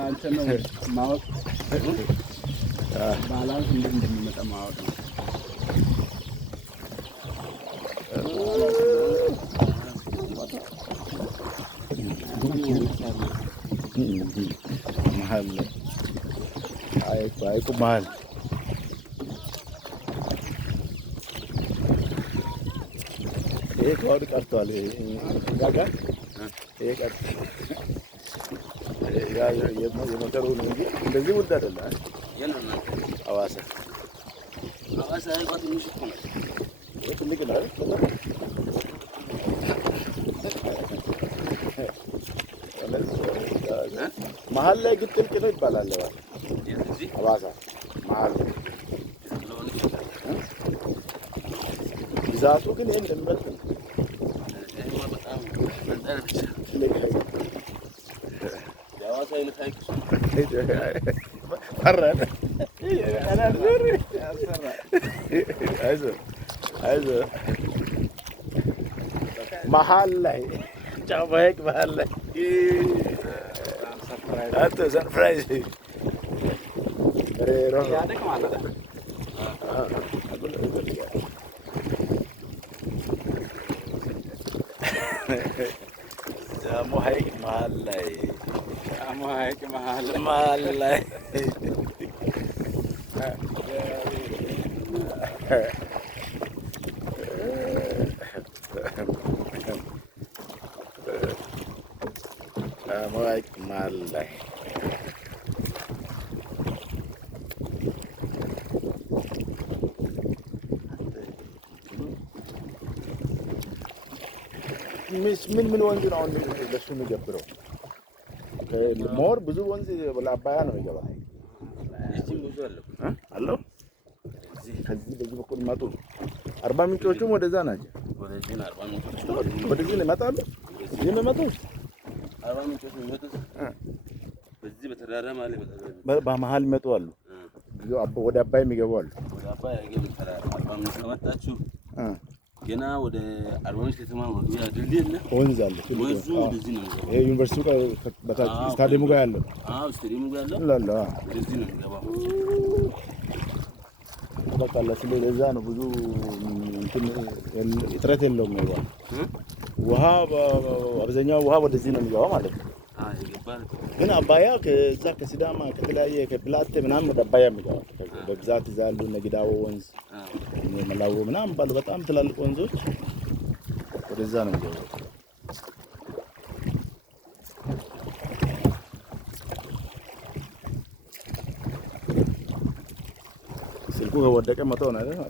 አንተ ነው ማወቅ ባላንስ እንደሚመጣ ማወቅ ነው። መሀል ሐይቁ መሀል ይሄ ከወድ ቀርቷል። ይሄ ቀርቷል። የሞተሩ ነው እንጂ እንደዚህ ውድ አይደለም። ሐዋሳ ትንሽ እኮ ነው። ትልቅ ነው። መሀል ላይ ግን ጥልቅ ነው ይባላል። ሐዋሳ መሀል ብዛቱ ግን ይሄን እንደሚበልጥ ነው። መሀል ላይ ጫማ ሐይቅ መሀል ላይ ሰርፕራይዝ ጫማ ሐይቅ መሀል ላይ መሀል ላይ ሐይቅ መሀል ላይ ምን ወንዝ ነው አሁን ለሱ የሚገብረው? ሞር ብዙ ወንዝ ለአባያ ነው የሚገባ። እዚህም ብዙ አለው። ከዚህ በዚህ በኩል መጡ። አርባ ምንጮቹም ወደዛ ናቸው። ወደዚህ ነው ይመጣሉ። እዚህ ነው ይመጡ። አርባ ምንጮች የሚመጡት በዚህ በተራራ ማለት በመሀል ይመጡ አሉ። ወደ አባይ የሚገቡ አሉ። ወደ አባይ አይገቡም። አርባ ምንጭ ከመጣችሁ ገና ወደ አርባ ምንጭ ከተማ ወዲያ ድልድይ አለ፣ ወንዝ አለ። ወንዙ ወደዚህ ነው የሚገባው። ይሄ ዩኒቨርሲቲው በታች ስታዲየሙ ጋር ያለው። ስታዲየሙ ጋር ያለው ወደዚህ ነው የሚገባው። በቃ ለዛ ነው ብዙ እጥረት የለውም። ውሃ አብዛኛው ውሃ ወደዚህ ነው የሚገባው ማለት ነው። ግን አባያ ከዛ ከሲዳማ ከተለያየ ከፕላቴ ምናምን ወደ አባያ የሚገባው በብዛት እዛ ያሉ እነ ጊዳዎ ወንዝ መላዎ ምናምን ባሉ በጣም ትላልቅ ወንዞች ወደዛ ነው የሚገባው። ስልኩ ከወደቀ መተው ነው አይደል?